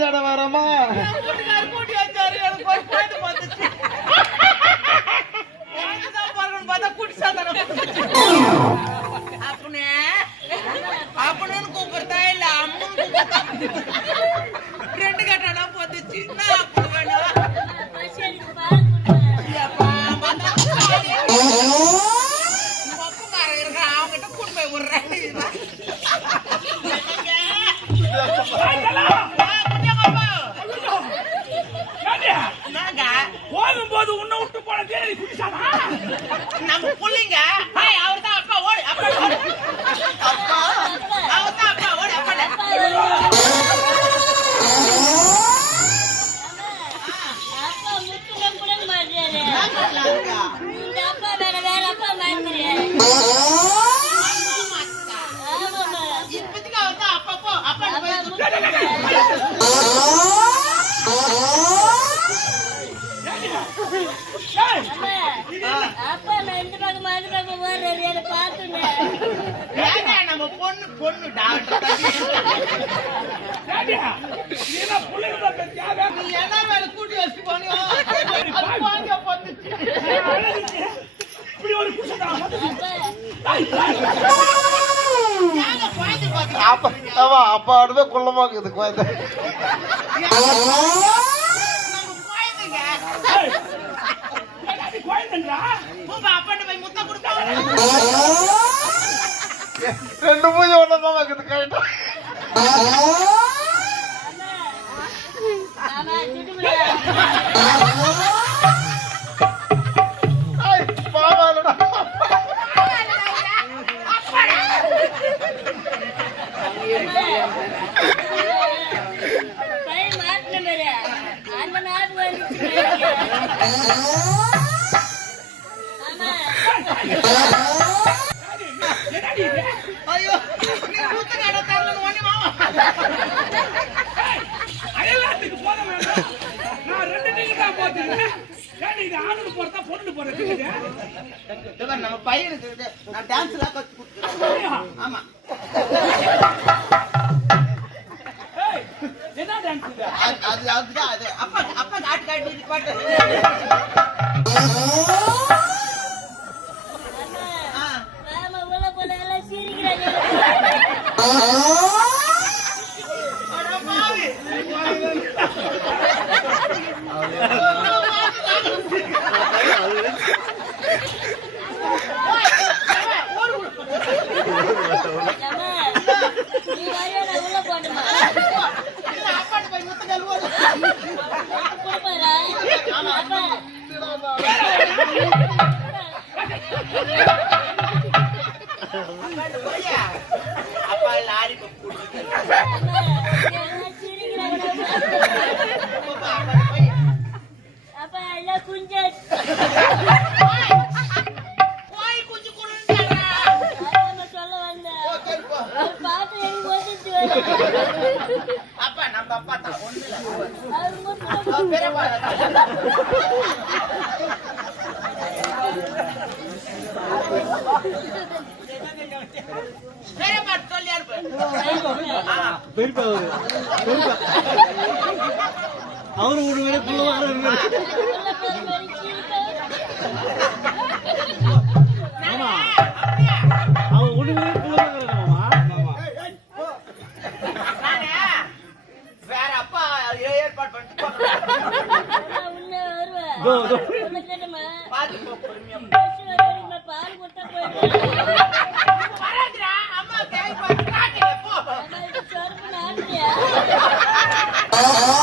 தேட வரமா அப்படின்னு கூப்பிடுறதா இல்ல அம்மன் கூப்பிடுறதா? ரெண்டு கட்டணம் போத்துச்சு. நான் அப்படி வேணும்? அவங்கிட்ட குடும்பம் விடுறேன். நம்ம புள்ளைங்க. ஹாய் அவர் தான் அப்பா ஓடு. அப்பா ஓடு அவர் தான் அப்பா அப்பா வேற வேற அப்பா தான் அப்பா நான் இந்த பக்கம் அந்த பக்கம் ஓடுறாரு என்ன பார்த்துனேன் ஏங்க நம்ம பொண்ணு பொண்ணு டாக்டர் நீ என்ன வேலை கூட்டி வச்சுட்டு போனியோ? வாங்க. இப்படி ஒரு? அப்பா. அப்ப குள்ளமா இருக்குது குழந்தை போய் முத்தம் கொடுப்பாங்க ரெண்டு பூஜை ஒன்றா இருக்குது கரெக்டா அந்த நாட்டு நம்ம பையனுக்கு இது, நான் டான்ஸ் எல்லாம் கத்து கொடுத்துருக்கேன். ஆமா? அது அது அதுதான் அது. அப்பா அப்பா காட்டு காட்டி இது பாட்டு. அட பாவி. அப்பா லாரி அப்பா எல்லாம் குஞ்சா கோழி குஞ்சு கொடுன்னு ஆமா சொல்ல வந்தேன் அவர் பார்த்து எனக்கு வந்துச்சு அப்பா நம்ம அப்பா தான் ஒண்ணு இல்ல பெரியப்பா அனுப்பு அவரு ஒரு வேலை புள்ள வர அவன் ஒண்ணு வேற அப்பா ஏற்பாடு பண்ணிட்டு போறேன். Oh.